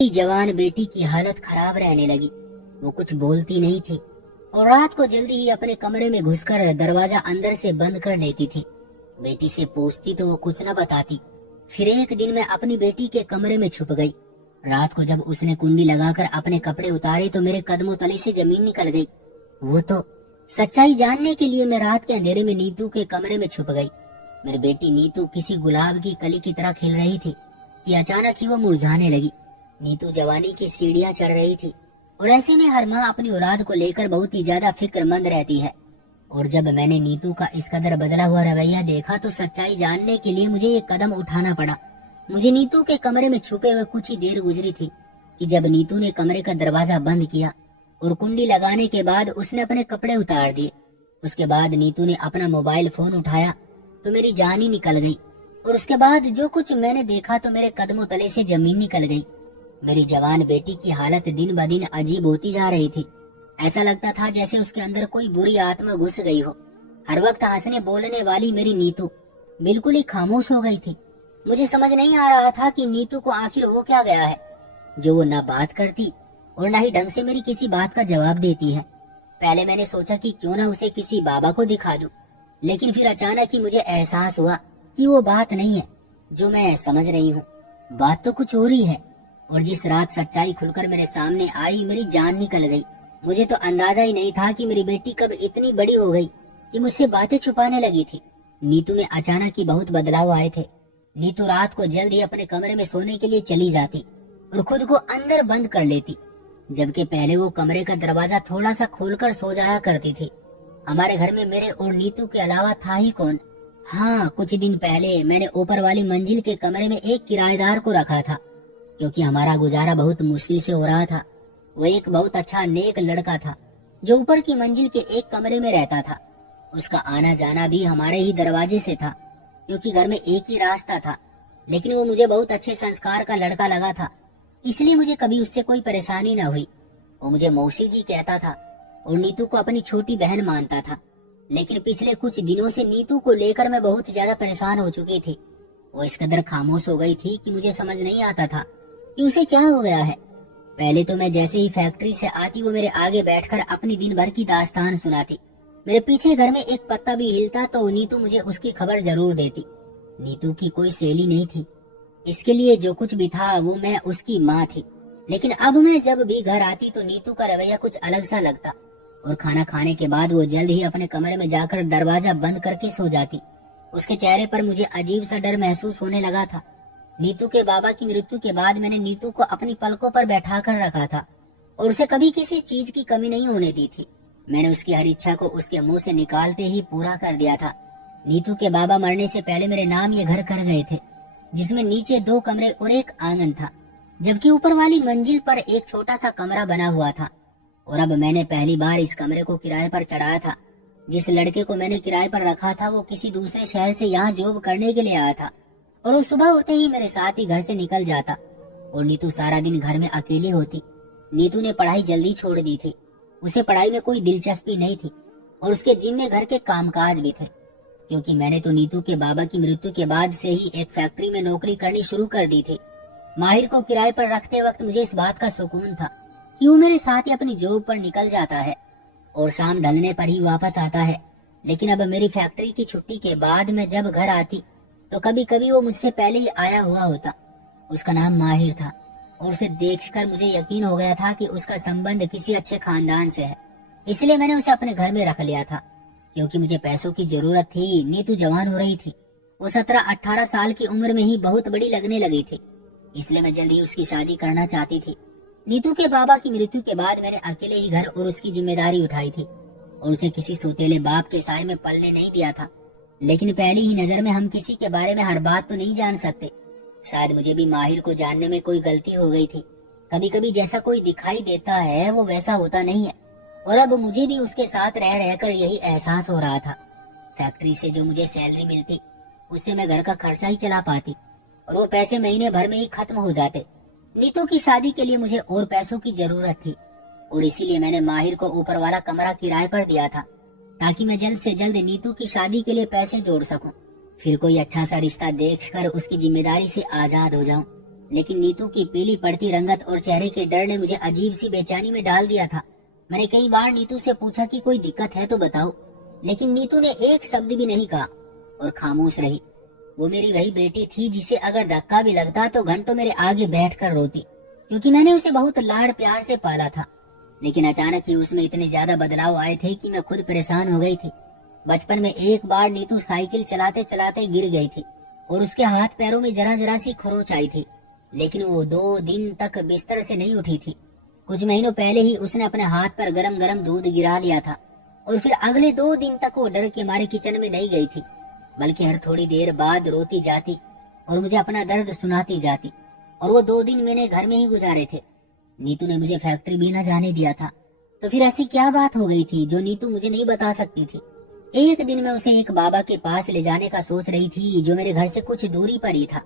मेरी जवान बेटी की हालत खराब रहने लगी। वो कुछ बोलती नहीं थी और रात को जल्दी ही अपने कमरे में घुसकर दरवाजा अंदर से बंद कर लेती थी। बेटी से पूछती तो वो कुछ न बताती। फिर एक दिन मैं अपनी बेटी के कमरे में छुप गई। रात को जब उसने कुंडी लगाकर अपने कपड़े उतारे तो मेरे कदमों तले से जमीन निकल गई। वो तो सच्चाई जानने के लिए मैं रात के अंधेरे में नीतू के कमरे में छुप गई। मेरी बेटी नीतू किसी गुलाब की कली की तरह खिल रही थी कि अचानक ही वो मुरझाने लगी। नीतू जवानी की सीढ़ियां चढ़ रही थी और ऐसे में हर माँ अपनी औलाद को लेकर बहुत ही ज्यादा फिक्रमंद रहती है। और जब मैंने नीतू का इस कदर बदला हुआ रवैया देखा तो सच्चाई जानने के लिए मुझे एक कदम उठाना पड़ा। मुझे नीतू के कमरे में छुपे हुए कुछ ही देर गुजरी थी कि जब नीतू ने कमरे का दरवाजा बंद किया और कुंडी लगाने के बाद उसने अपने कपड़े उतार दिए। उसके बाद नीतू ने अपना मोबाइल फोन उठाया तो मेरी जान ही निकल गई। और उसके बाद जो कुछ मैंने देखा तो मेरे कदमों तले से जमीन निकल गई। मेरी जवान बेटी की हालत दिन ब दिन अजीब होती जा रही थी। ऐसा लगता था जैसे उसके अंदर कोई बुरी आत्मा घुस गई हो। हर वक्त हंसने बोलने वाली मेरी नीतू बिल्कुल ही खामोश हो गई थी। मुझे समझ नहीं आ रहा था कि नीतू को आखिर हो क्या गया है जो वो न बात करती और न ही ढंग से मेरी किसी बात का जवाब देती है। पहले मैंने सोचा कि क्यों ना उसे किसी बाबा को दिखा दूं, लेकिन फिर अचानक ही मुझे एहसास हुआ कि वो बात नहीं है जो मैं समझ रही हूँ। बात तो कुछ और ही है। और जिस रात सच्चाई खुलकर मेरे सामने आई मेरी जान निकल गई। मुझे तो अंदाजा ही नहीं था कि मेरी बेटी कब इतनी बड़ी हो गई कि मुझसे बातें छुपाने लगी थी। नीतू में अचानक ही बहुत बदलाव आए थे। नीतू रात को जल्द ही अपने कमरे में सोने के लिए चली जाती और खुद को अंदर बंद कर लेती, जबकि पहले वो कमरे का दरवाजा थोड़ा सा खोलकर सो जाया करती थी। हमारे घर में मेरे और नीतू के अलावा था ही कौन। हाँ, कुछ दिन पहले मैंने ऊपर वाली मंजिल के कमरे में एक किराएदार को रखा था क्योंकि हमारा गुजारा बहुत मुश्किल से हो रहा था। वो एक बहुत अच्छा नेक लड़का था जो ऊपर की मंजिल के एक कमरे में रहता था। उसका आना जाना भी हमारे ही दरवाजे से था क्योंकि घर में एक ही रास्ता था। लेकिन वो मुझे बहुत अच्छे संस्कार का लड़का लगा था, इसलिए मुझे कभी उससे कोई परेशानी न हुई। वो मुझे मौसी जी कहता था और नीतू को अपनी छोटी बहन मानता था। लेकिन पिछले कुछ दिनों से नीतू को लेकर मैं बहुत ज्यादा परेशान हो चुकी थी। वो इस कदर खामोश हो गई थी कि मुझे समझ नहीं आता था कि उसे क्या हो गया है। पहले तो मैं जैसे ही फैक्ट्री से आती वो मेरे आगे बैठकर अपनी दिन भर की दास्तान सुनाती। मेरे पीछे घर में एक पत्ता भी हिलता तो नीतू मुझे उसकी खबर जरूर देती। नीतू की कोई सहेली नहीं थी, इसके लिए जो कुछ भी था वो मैं उसकी माँ थी। लेकिन अब मैं जब भी घर आती तो नीतू का रवैया कुछ अलग सा लगता और खाना खाने के बाद वो जल्द ही अपने कमरे में जाकर दरवाजा बंद करके सो जाती। उसके चेहरे पर मुझे अजीब सा डर महसूस होने लगा था। नीतू के बाबा की मृत्यु के बाद मैंने नीतू को अपनी पलकों पर बैठा कर रखा था और उसे कभी किसी चीज की कमी नहीं होने दी थी। मैंने उसकी हर इच्छा को उसके मुंह से निकालते ही पूरा कर दिया था। नीतू के बाबा मरने से पहले मेरे नाम ये घर कर गए थे, जिसमें नीचे 2 कमरे और एक आंगन था, जबकि ऊपर वाली मंजिल पर एक छोटा सा कमरा बना हुआ था। और अब मैंने पहली बार इस कमरे को किराए पर चढ़ाया था। जिस लड़के को मैंने किराए पर रखा था वो किसी दूसरे शहर से यहाँ जॉब करने के लिए आया था और वो सुबह होते ही मेरे साथ ही घर से निकल जाता और नीतू सारा दिन घर में अकेली होती। नीतू ने पढ़ाई जल्दी छोड़ दी थी। उसे पढ़ाई में कोई दिलचस्पी नहीं थी और उसके जिम्मे घर के कामकाज भी थे, क्योंकि मैंने तो नीतू के बाबा की मृत्यु के बाद से ही एक फैक्ट्री में नौकरी करनी शुरू कर दी थी। माहिर को किराए पर रखते वक्त मुझे इस बात का सुकून था कि वो मेरे साथ ही अपनी जॉब पर निकल जाता है और शाम ढलने पर ही वापस आता है। लेकिन अब मेरी फैक्ट्री की छुट्टी के बाद मैं जब घर आती तो कभी कभी वो मुझसे पहले ही आया हुआ होता। उसका नाम माहिर था और उसे देखकर मुझे यकीन हो गया था कि उसका संबंध किसी अच्छे खानदान से है। इसलिए मैंने उसे अपने घर में रख लिया था क्योंकि मुझे पैसों की जरूरत थी। नीतू जवान हो रही थी, वो 17-18 साल की उम्र में ही बहुत बड़ी लगने लगी थी, इसलिए मैं जल्दी उसकी शादी करना चाहती थी। नीतू के बाबा की मृत्यु के बाद मैंने अकेले ही घर और उसकी जिम्मेदारी उठाई थी और उसे किसी सौतेले बाप के साए में पलने नहीं दिया था। लेकिन पहली ही नजर में हम किसी के बारे में हर बात तो नहीं जान सकते। शायद मुझे भी माहिर को जानने में कोई गलती हो गई थी। कभी कभी जैसा कोई दिखाई देता है वो वैसा होता नहीं है और अब मुझे भी उसके साथ रह रहकर यही एहसास हो रहा था। फैक्ट्री से जो मुझे सैलरी मिलती उससे मैं घर का खर्चा ही चला पाती और वो पैसे महीने भर में ही खत्म हो जाते। नीतू की शादी के लिए मुझे और पैसों की जरूरत थी और इसीलिए मैंने माहिर को ऊपर वाला कमरा किराए पर दिया था ताकि मैं जल्द से जल्द नीतू की शादी के लिए पैसे जोड़ सकूं, फिर कोई अच्छा सा रिश्ता देखकर उसकी जिम्मेदारी से आजाद हो जाऊं। लेकिन नीतू की पीली पड़ती रंगत और चेहरे के डर ने मुझे अजीब सी बेचैनी में डाल दिया था। मैंने कई बार नीतू से पूछा कि कोई दिक्कत है तो बताओ, लेकिन नीतू ने एक शब्द भी नहीं कहा और खामोश रही। वो मेरी वही बेटी थी जिसे अगर धक्का भी लगता तो घंटों मेरे आगे बैठकर रोती, क्योंकि मैंने उसे बहुत लाड़ प्यार से पाला था। लेकिन अचानक ही उसमें इतने ज्यादा बदलाव आए थे कि मैं खुद परेशान हो गई थी। बचपन में एक बार नीतू साइकिल चलाते चलाते गिर गई थी और उसके हाथ पैरों में जरा जरा सी खरोंच आई थी, लेकिन वो 2 दिन तक बिस्तर से नहीं उठी थी। कुछ महीनों पहले ही उसने अपने हाथ पर गरम गरम दूध गिरा लिया था और फिर अगले 2 दिन तक वो डर के मारे किचन में नहीं गई थी, बल्कि हर थोड़ी देर बाद रोती जाती और मुझे अपना दर्द सुनाती जाती। और वो 2 दिन मैंने घर में ही गुजारे थे। नीतू ने मुझे फैक्ट्री भी न जाने दिया था। तो फिर ऐसी क्या बात हो गई थी जो नीतू मुझे नहीं बता सकती थी। एक दिन मैं उसे एक बाबा के पास ले जाने का सोच रही थी जो मेरे घर से कुछ दूरी पर ही था,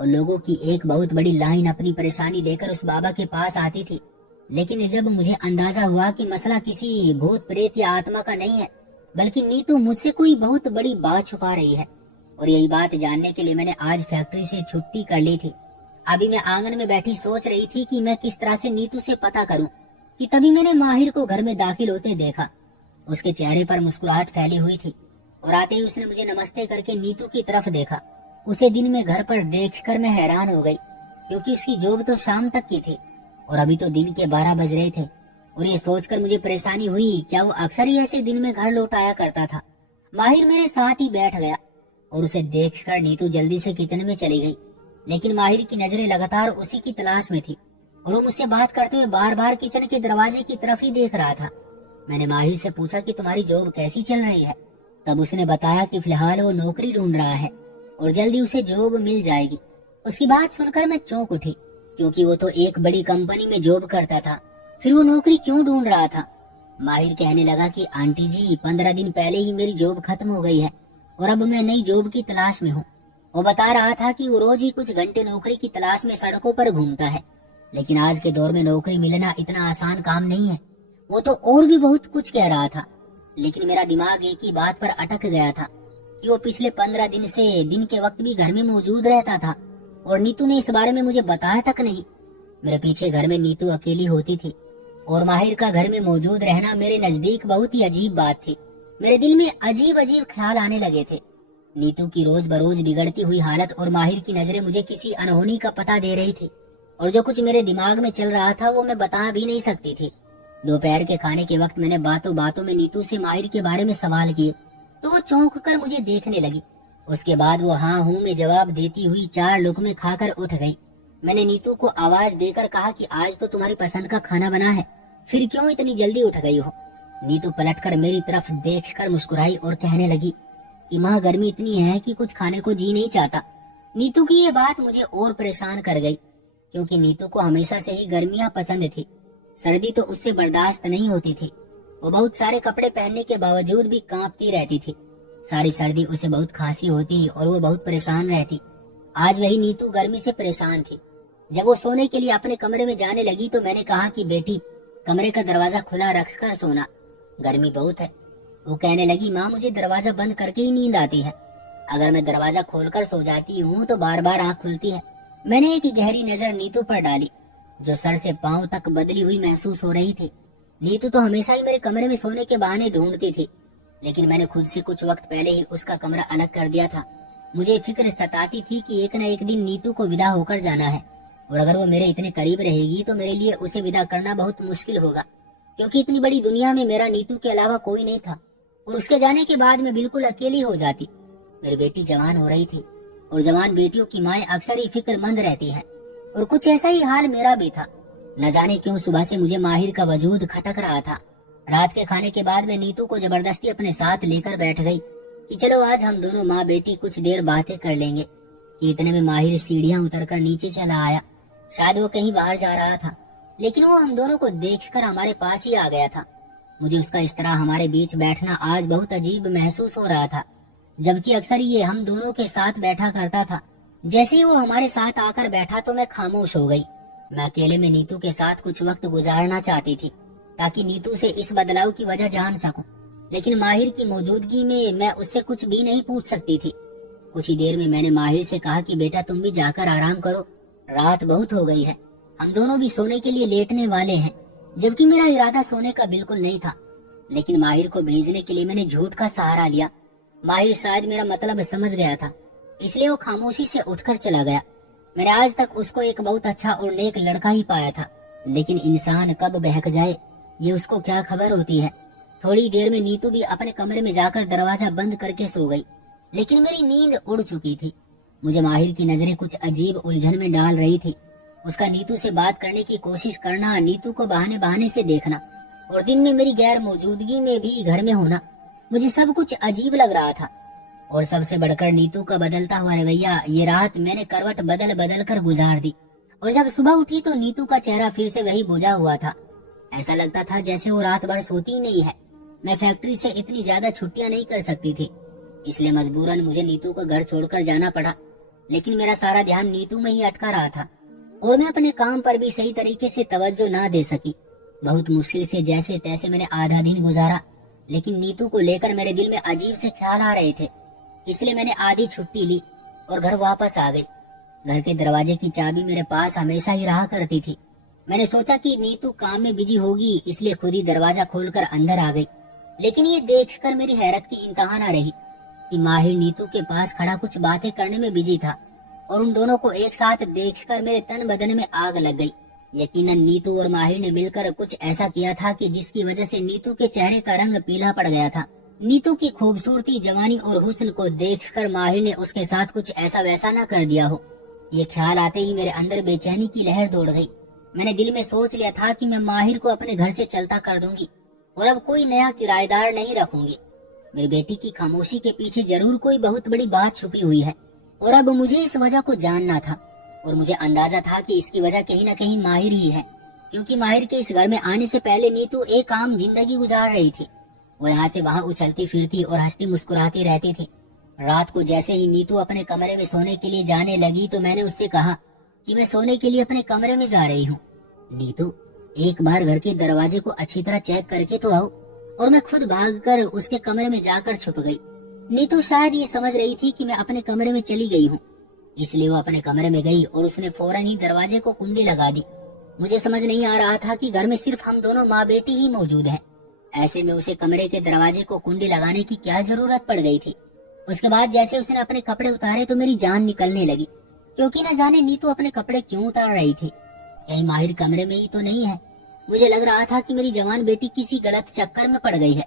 और लोगों की एक बहुत बड़ी लाइन अपनी परेशानी लेकर उस बाबा के पास आती थी। लेकिन जब मुझे अंदाजा हुआ कि मसला किसी भूत प्रेत या आत्मा का नहीं है, बल्कि नीतू मुझसे कोई बहुत बड़ी बात छुपा रही है, और यही बात जानने के लिए मैंने आज फैक्ट्री से छुट्टी कर ली थी। अभी मैं आंगन में बैठी सोच रही थी कि मैं किस तरह से नीतू से पता करूं कि तभी मैंने माहिर को घर में दाखिल होते देखा। उसके चेहरे पर मुस्कुराहट फैली हुई थी और आते ही उसने मुझे नमस्ते करके नीतू की तरफ देखा। उसे दिन में घर पर देखकर मैं हैरान हो गई, क्योंकि उसकी जॉब तो शाम तक की थी और अभी तो दिन के 12 बज रहे थे। और ये सोचकर मुझे परेशानी हुई, क्या वो अक्सर ही ऐसे दिन में घर लौट आया करता था। माहिर मेरे साथ ही बैठ गया और उसे देखकर नीतू जल्दी से किचन में चली गई, लेकिन माहिर की नजरें लगातार उसी की तलाश में थी और वो मुझसे बात करते हुए बार बार किचन के दरवाजे की तरफ ही देख रहा था। मैंने माहिर से पूछा कि तुम्हारी जॉब कैसी चल रही है। तब उसने बताया कि फिलहाल वो नौकरी ढूंढ रहा है और जल्दी उसे जॉब मिल जाएगी। उसकी बात सुनकर मैं चौंक उठी, क्योंकि वो तो एक बड़ी कंपनी में जॉब करता था, फिर वो नौकरी क्यों ढूंढ रहा था। माहिर कहने लगा कि आंटी जी, 15 दिन पहले ही मेरी जॉब खत्म हो गई है और अब मैं नई जॉब की तलाश में हूँ। वो बता रहा था कि वो रोज ही कुछ घंटे नौकरी की तलाश में सड़कों पर घूमता है, लेकिन आज के दौर में नौकरी मिलना इतना आसान काम नहीं है। वो तो और भी बहुत कुछ कह रहा था, लेकिन मेरा दिमाग एक ही बात पर अटक गया था कि वो पिछले 15 दिन से दिन के वक्त भी घर में मौजूद रहता था और नीतू ने इस बारे में मुझे बताया तक नहीं। मेरे पीछे घर में नीतू अकेली होती थी और माहिर का घर में मौजूद रहना मेरे नजदीक बहुत ही अजीब बात थी। मेरे दिल में अजीब अजीब ख्याल आने लगे थे। नीतू की रोज बरोज बिगड़ती हुई हालत और माहिर की नजरें मुझे किसी अनहोनी का पता दे रही थी, और जो कुछ मेरे दिमाग में चल रहा था वो मैं बता भी नहीं सकती थी। दोपहर के खाने के वक्त मैंने बातों बातों में नीतू से माहिर के बारे में सवाल किए तो वो चौंक कर मुझे देखने लगी। उसके बाद वो हाँ हूँ में जवाब देती हुई 4 लुकमे खाकर उठ गई। मैंने नीतू को आवाज देकर कहा कि आज तो तुम्हारी पसंद का खाना बना है, फिर क्यों इतनी जल्दी उठ गई हो। नीतू पलटकर मेरी तरफ देखकर मुस्कुराई और कहने लगी कि माँ, गर्मी इतनी है कि कुछ खाने को जी नहीं चाहता। नीतू की ये बात मुझे और परेशान कर गई, क्योंकि नीतू को हमेशा से ही गर्मियाँ पसंद थी। सर्दी तो उससे बर्दाश्त नहीं होती थी। वो बहुत सारे कपड़े पहनने के बावजूद भी कांपती रहती थी। सारी सर्दी उसे बहुत खांसी होती और वो बहुत परेशान रहती। आज वही नीतू गर्मी से परेशान थी। जब वो सोने के लिए अपने कमरे में जाने लगी तो मैंने कहा कि बेटी, कमरे का दरवाजा खुला रखकर सोना, गर्मी बहुत है। वो कहने लगी, माँ, मुझे दरवाजा बंद करके ही नींद आती है। अगर मैं दरवाजा खोलकर सो जाती हूँ तो बार बार आँख खुलती है। मैंने एक गहरी नजर नीतू पर डाली, जो सर से पांव तक बदली हुई महसूस हो रही थी। नीतू तो हमेशा ही मेरे कमरे में सोने के बहाने ढूंढती थी, लेकिन मैंने खुद से कुछ वक्त पहले ही उसका कमरा अलग कर दिया था। मुझे फिक्र सताती थी कि एक न एक दिन नीतू को विदा होकर जाना है, और अगर वो मेरे इतने करीब रहेगी तो मेरे लिए उसे विदा करना बहुत मुश्किल होगा, क्योंकि इतनी बड़ी दुनिया में मेरा नीतू के अलावा कोई नहीं था, और उसके जाने के बाद मैं बिल्कुल अकेली हो जाती। मेरी बेटी जवान हो रही थी, और जवान बेटियों की माएं अक्सर ही फिक्रमंद रहती हैं, और कुछ ऐसा ही हाल मेरा भी था। न जाने क्यों सुबह से मुझे माहिर का वजूद खटक रहा था। रात के खाने के बाद मैं नीतू को जबरदस्ती अपने साथ लेकर बैठ गई कि चलो आज हम दोनों माँ बेटी कुछ देर बातें कर लेंगे। कि इतने में माहिर सीढ़ियां उतरकर नीचे चला आया। शायद वो कहीं बाहर जा रहा था, लेकिन वो हम दोनों को देखकर हमारे पास ही आ गया था। मुझे उसका इस तरह हमारे बीच बैठना आज बहुत अजीब महसूस हो रहा था, जबकि अक्सर ये हम दोनों के साथ बैठा करता था। जैसे ही वो हमारे साथ आकर बैठा तो मैं खामोश हो गई। मैं अकेले में नीतू के साथ कुछ वक्त गुजारना चाहती थी, ताकि नीतू से इस बदलाव की वजह जान सकूं, लेकिन माहिर की मौजूदगी में मैं उससे कुछ भी नहीं पूछ सकती थी। कुछ ही देर में मैंने माहिर से कहा कि बेटा, तुम भी जाकर आराम करो, रात बहुत हो गई है, हम दोनों भी सोने के लिए लेटने वाले हैं, जबकि मेरा इरादा सोने का बिल्कुल नहीं था। लेकिन माहिर को भेजने के लिए मैंने झूठ का सहारा लिया। माहिर शायद मेरा मतलब समझ गया था, इसलिए वो खामोशी से उठकर चला गया। मैंने आज तक उसको एक बहुत अच्छा और नेक लड़का ही पाया था, लेकिन इंसान कब बहक जाए ये उसको क्या खबर होती है। थोड़ी देर में नीतू भी अपने कमरे में जाकर दरवाजा बंद करके सो गई, लेकिन मेरी नींद उड़ चुकी थी। मुझे माहिर की नजरें कुछ अजीब उलझन में डाल रही थी। उसका नीतू से बात करने की कोशिश करना, नीतू को बहाने बहाने से देखना और दिन में मेरी गैर मौजूदगी में भी घर में होना, मुझे सब कुछ अजीब लग रहा था। और सबसे बढ़कर नीतू का बदलता हुआ रवैया। ये रात मैंने करवट बदल बदल कर गुजार दी, और जब सुबह उठी तो नीतू का चेहरा फिर से वही बुझा हुआ था। ऐसा लगता था जैसे वो रात भर सोती ही नहीं है। मैं फैक्ट्री से इतनी ज्यादा छुट्टियां नहीं कर सकती थी, इसलिए मजबूरन मुझे नीतू को घर छोड़कर जाना पड़ा। लेकिन मेरा सारा ध्यान नीतू में ही अटका रहा था, और मैं अपने काम पर भी सही तरीके से तवज्जो ना दे सकी। बहुत मुश्किल से जैसे तैसे मैंने आधा दिन गुजारा, लेकिन नीतू को लेकर मेरे दिल में अजीब से ख्याल आ रहे थे। इसलिए मैंने आधी छुट्टी ली और घर वापस आ गई। घर के दरवाजे की चाबी मेरे पास हमेशा ही रहा करती थी। मैंने सोचा कि नीतू काम में बिजी होगी, इसलिए खुद ही दरवाजा खोलकर अंदर आ गई। लेकिन ये देखकर मेरी हैरत की इंतहा न रही कि माहिर नीतू के पास खड़ा कुछ बातें करने में बिजी था, और उन दोनों को एक साथ देखकर मेरे तन बदन में आग लग गई। यकीनन नीतू और माहिर ने मिलकर कुछ ऐसा किया था कि जिसकी वजह से नीतू के चेहरे का रंग पीला पड़ गया था। नीतू की खूबसूरती, जवानी और हुस्न को देखकर माहिर ने उसके साथ कुछ ऐसा वैसा न कर दिया हो। ये ख्याल आते ही मेरे अंदर बेचैनी की लहर दौड़ गई। मैंने दिल में सोच लिया था कि मैं माहिर को अपने घर से चलता कर दूंगी और अब कोई नया किराएदार नहीं रखूंगी। मेरी बेटी की खामोशी के पीछे जरूर कोई बहुत बड़ी बात छुपी हुई है, और अब मुझे इस वजह को जानना था। और मुझे अंदाजा था कि इसकी वजह कहीं न कहीं माहिर ही है, क्योंकि माहिर के इस घर में आने से पहले नीतू एक आम जिंदगी गुजार रही थी। वो यहाँ से वहाँ उछलती फिरती और हंसती मुस्कुराती रहती थी। रात को जैसे ही नीतू अपने कमरे में सोने के लिए जाने लगी तो मैंने उससे कहा कि मैं सोने के लिए अपने कमरे में जा रही हूँ। नीतू, एक बार घर के दरवाजे को अच्छी तरह चेक करके तो आओ। और मैं खुद भागकर उसके कमरे में जाकर छुप गई। नीतू शायद ये समझ रही थी कि मैं अपने कमरे में चली गई हूँ, इसलिए वो अपने कमरे में गई और उसने फौरन ही दरवाजे को कुंडी लगा दी। मुझे समझ नहीं आ रहा था कि घर में सिर्फ हम दोनों माँ बेटी ही मौजूद हैं। ऐसे में उसे कमरे के दरवाजे को कुंडी लगाने की क्या जरूरत पड़ गई थी। उसके बाद जैसे उसने अपने कपड़े उतारे तो मेरी जान निकलने लगी, क्योंकि न जाने नीतू अपने कपड़े क्यों उतार रही थी। कहीं माहिर कमरे में ही तो नहीं है। मुझे लग रहा था कि मेरी जवान बेटी किसी गलत चक्कर में पड़ गई है,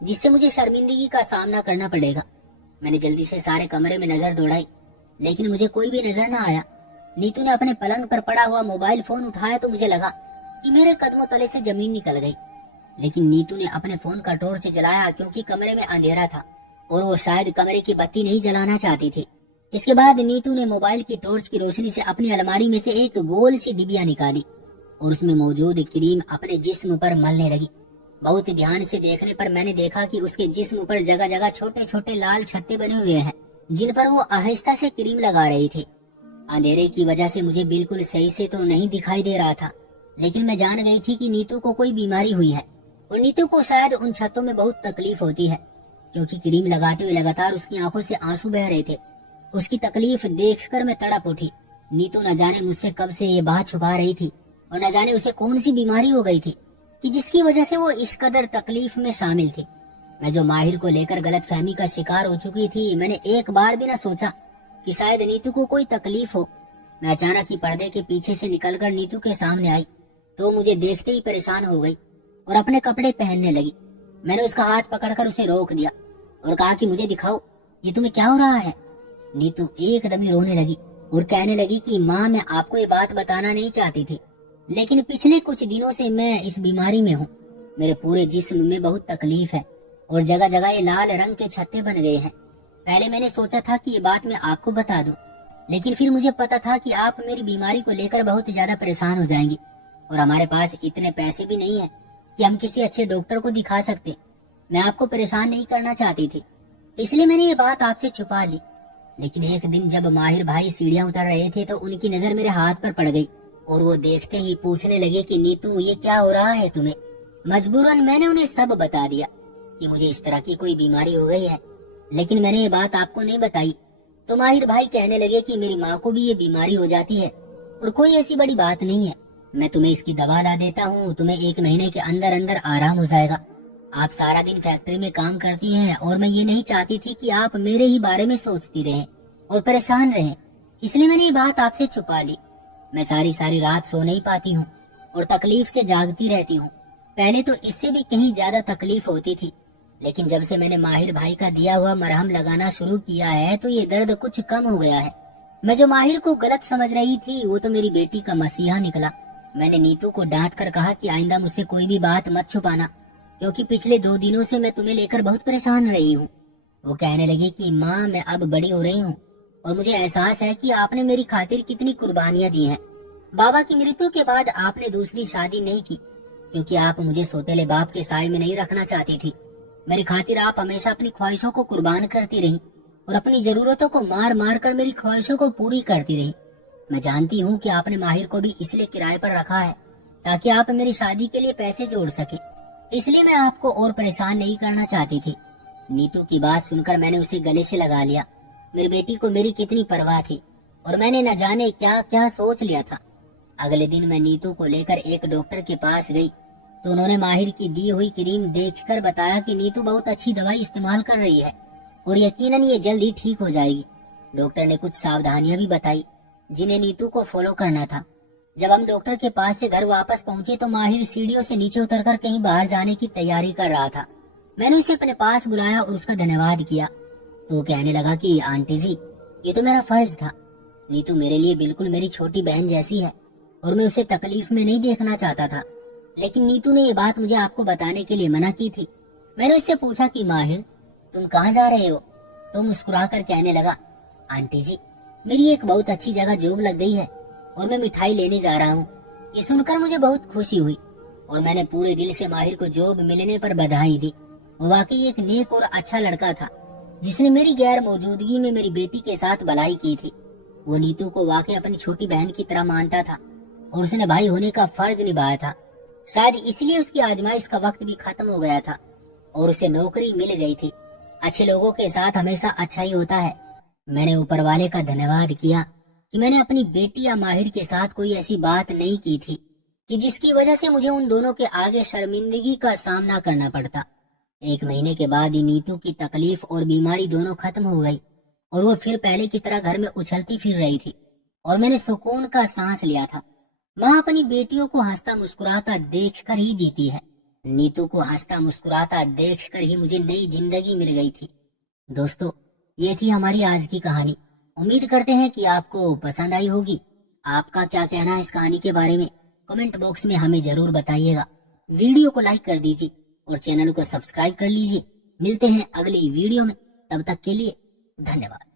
जिससे मुझे शर्मिंदगी का सामना करना पड़ेगा। मैंने जल्दी से सारे कमरे में नजर दौड़ाई, लेकिन मुझे कोई भी नजर न आया। नीतू ने अपने पलंग पर पड़ा हुआ मोबाइल फोन उठाया तो मुझे लगा कि मेरे कदमों तले से जमीन निकल गई। लेकिन नीतू ने अपने फोन का टॉर्च जलाया, क्योंकि कमरे में अंधेरा था और वो शायद कमरे की बत्ती नहीं जलाना चाहती थी। इसके बाद नीतू ने मोबाइल की टॉर्च की रोशनी से अपनी अलमारी में से एक गोल सी डिबिया निकाली और उसमें मौजूद क्रीम अपने जिस्म पर मलने लगी। बहुत ध्यान से देखने पर मैंने देखा कि उसके जिस्म पर जगह जगह छोटे छोटे लाल छत्ते बने हुए हैं, जिन पर वो आहिस्ता से क्रीम लगा रही थी। अंधेरे की वजह से मुझे बिल्कुल सही से तो नहीं दिखाई दे रहा था, लेकिन मैं जान गई थी कि नीतू को कोई बीमारी हुई है, और नीतू को शायद उन छत्तों में बहुत तकलीफ होती है, क्योंकि क्रीम लगाते हुए लगातार उसकी आंखों से आंसू बह रहे थे। उसकी तकलीफ देखकर मैं तड़प उठी। नीतू न जाने मुझसे कब से ये बात छुपा रही थी, और न जाने उसे कौन सी बीमारी हो गई थी कि जिसकी वजह से वो इस कदर तकलीफ में शामिल थी। मैं जो माहिर को लेकर गलतफहमी का शिकार हो चुकी थी, मैंने एक बार भी न सोचा कि शायद नीतू को कोई तकलीफ हो। मैं अचानक ही पर्दे के पीछे से निकलकर नीतू के सामने आई तो मुझे देखते ही परेशान हो गई और अपने कपड़े पहनने लगी। मैंने उसका हाथ पकड़कर उसे रोक दिया और कहा कि मुझे दिखाओ, ये तुम्हें क्या हो रहा है। नीतू एकदम ही रोने लगी और कहने लगी कि माँ, मैं आपको ये बात बताना नहीं चाहती थी, लेकिन पिछले कुछ दिनों से मैं इस बीमारी में हूँ। मेरे पूरे जिस्म में बहुत तकलीफ है और जगह जगह ये लाल रंग के छत्ते बन गए हैं। पहले मैंने सोचा था कि ये बात मैं आपको बता दूं, लेकिन फिर मुझे पता था कि आप मेरी बीमारी को लेकर बहुत ज्यादा परेशान हो जाएंगी, और हमारे पास इतने पैसे भी नहीं है कि हम किसी अच्छे डॉक्टर को दिखा सकते। मैं आपको परेशान नहीं करना चाहती थी, इसलिए मैंने ये बात आपसे छुपा ली। लेकिन एक दिन जब माहिर भाई सीढ़ियां उतर रहे थे तो उनकी नजर मेरे हाथ पर पड़ गई और वो देखते ही पूछने लगे कि नीतू, ये क्या हो रहा है तुम्हें। मजबूरन मैंने उन्हें सब बता दिया कि मुझे इस तरह की कोई बीमारी हो गई है, लेकिन मैंने ये बात आपको नहीं बताई। तो माहिर भाई कहने लगे कि मेरी माँ को भी ये बीमारी हो जाती है और कोई ऐसी बड़ी बात नहीं है। मैं तुम्हें इसकी दवा ला देता हूँ, तुम्हें 1 महीने के अंदर अंदर आराम हो जाएगा। आप सारा दिन फैक्ट्री में काम करती हैं और मैं ये नहीं चाहती थी कि आप मेरे ही बारे में सोचती रहें और परेशान रहें, इसलिए मैंने ये बात आपसे छुपा ली। मैं सारी सारी रात सो नहीं पाती हूँ और तकलीफ से जागती रहती हूँ। पहले तो इससे भी कहीं ज्यादा तकलीफ होती थी, लेकिन जब से मैंने माहिर भाई का दिया हुआ मरहम लगाना शुरू किया है तो ये दर्द कुछ कम हो गया है। मैं जो माहिर को गलत समझ रही थी वो तो मेरी बेटी का मसीहा निकला। मैंने नीतू को डांट कर कहा कि आइंदा मुझसे कोई भी बात मत छुपाना, क्योंकि पिछले 2 दिनों से मैं तुम्हें लेकर बहुत परेशान रही हूँ। वो कहने लगी कि माँ, मैं अब बड़ी हो रही हूँ और मुझे एहसास है कि आपने मेरी खातिर कितनी कुर्बानियां दी हैं। बाबा की मृत्यु के बाद आपने दूसरी शादी नहीं की, क्योंकि आप मुझे सौतेले बाप के साए में नहीं रखना चाहती थी। मेरी खातिर आप हमेशा अपनी ख्वाहिशों को कुर्बान करती रही और अपनी जरूरतों को मार मार कर मेरी ख्वाहिशों को पूरी करती रही। मैं जानती हूँ कि आपने माहिर को भी इसलिए किराए पर रखा है ताकि आप मेरी शादी के लिए पैसे जोड़ सके, इसलिए मैं आपको और परेशान नहीं करना चाहती थी। नीतू की बात सुनकर मैंने उसे गले से लगा लिया। मेरी बेटी को मेरी कितनी परवाह थी और मैंने न जाने क्या क्या सोच लिया था। अगले दिन मैं नीतू को लेकर एक डॉक्टर के पास गई तो उन्होंने माहिर की दी हुई क्रीम देखकर बताया कि नीतू बहुत अच्छी दवाई इस्तेमाल कर रही है और यकीनन ये जल्द ही ठीक हो जाएगी। डॉक्टर ने कुछ सावधानियां भी बताई जिन्हें नीतू को फॉलो करना था। जब हम डॉक्टर के पास से घर वापस पहुंचे तो माहिर सीढ़ियों से नीचे उतरकर कहीं बाहर जाने की तैयारी कर रहा था। मैंने उसे अपने पास बुलाया और उसका धन्यवाद किया तो वो कहने लगा कि आंटी जी, ये तो मेरा फर्ज था। नीतू मेरे लिए बिल्कुल मेरी छोटी बहन जैसी है और मैं उसे तकलीफ में नहीं देखना चाहता था, लेकिन नीतू ने ये बात मुझे आपको बताने के लिए मना की थी। मैंने उससे पूछा कि माहिर, तुम कहाँ जा रहे हो? तो मुस्कुराकर कहने लगा, आंटी जी, मेरी एक बहुत अच्छी जगह जॉब लग गई है और मैं मिठाई लेने जा रहा हूँ। ये सुनकर मुझे बहुत खुशी हुई और मैंने पूरे दिल से माहिर को जॉब मिलने पर बधाई दी। वो वाकई एक नेक और अच्छा लड़का था जिसने मेरी गैर मौजूदगी में मेरी बेटी के साथ भलाई की थी। वो नीतू को वाकई अपनी छोटी बहन की तरह मानता था और उसने भाई होने का फर्ज निभाया था। शायद इसलिए उसकी आजमाइश का वक्त भी खत्म हो गया था और उसे नौकरी मिल गई थी। अच्छे लोगों के साथ हमेशा अच्छा ही होता है। मैंने ऊपर वाले का धन्यवाद किया कि मैंने अपनी बेटी या माहिर के साथ कोई ऐसी बात नहीं की थी कि जिसकी वजह से मुझे उन दोनों के आगे शर्मिंदगी का सामना करना पड़ता। 1 महीने के बाद ही नीतू की तकलीफ और बीमारी दोनों खत्म हो गई और वो फिर पहले की तरह घर में उछलती फिर रही थी और मैंने सुकून का सांस लिया था। माँ अपनी बेटियों को हंसता मुस्कुराता देखकर ही जीती है। नीतू को हंसता मुस्कुराता देखकर ही मुझे नई जिंदगी मिल गई थी। दोस्तों, ये थी हमारी आज की कहानी। उम्मीद करते हैं कि आपको पसंद आई होगी। आपका क्या कहना है इस कहानी के बारे में कमेंट बॉक्स में हमें जरूर बताइएगा। वीडियो को लाइक कर दीजिए और चैनल को सब्सक्राइब कर लीजिए। मिलते हैं अगली वीडियो में, तब तक के लिए धन्यवाद।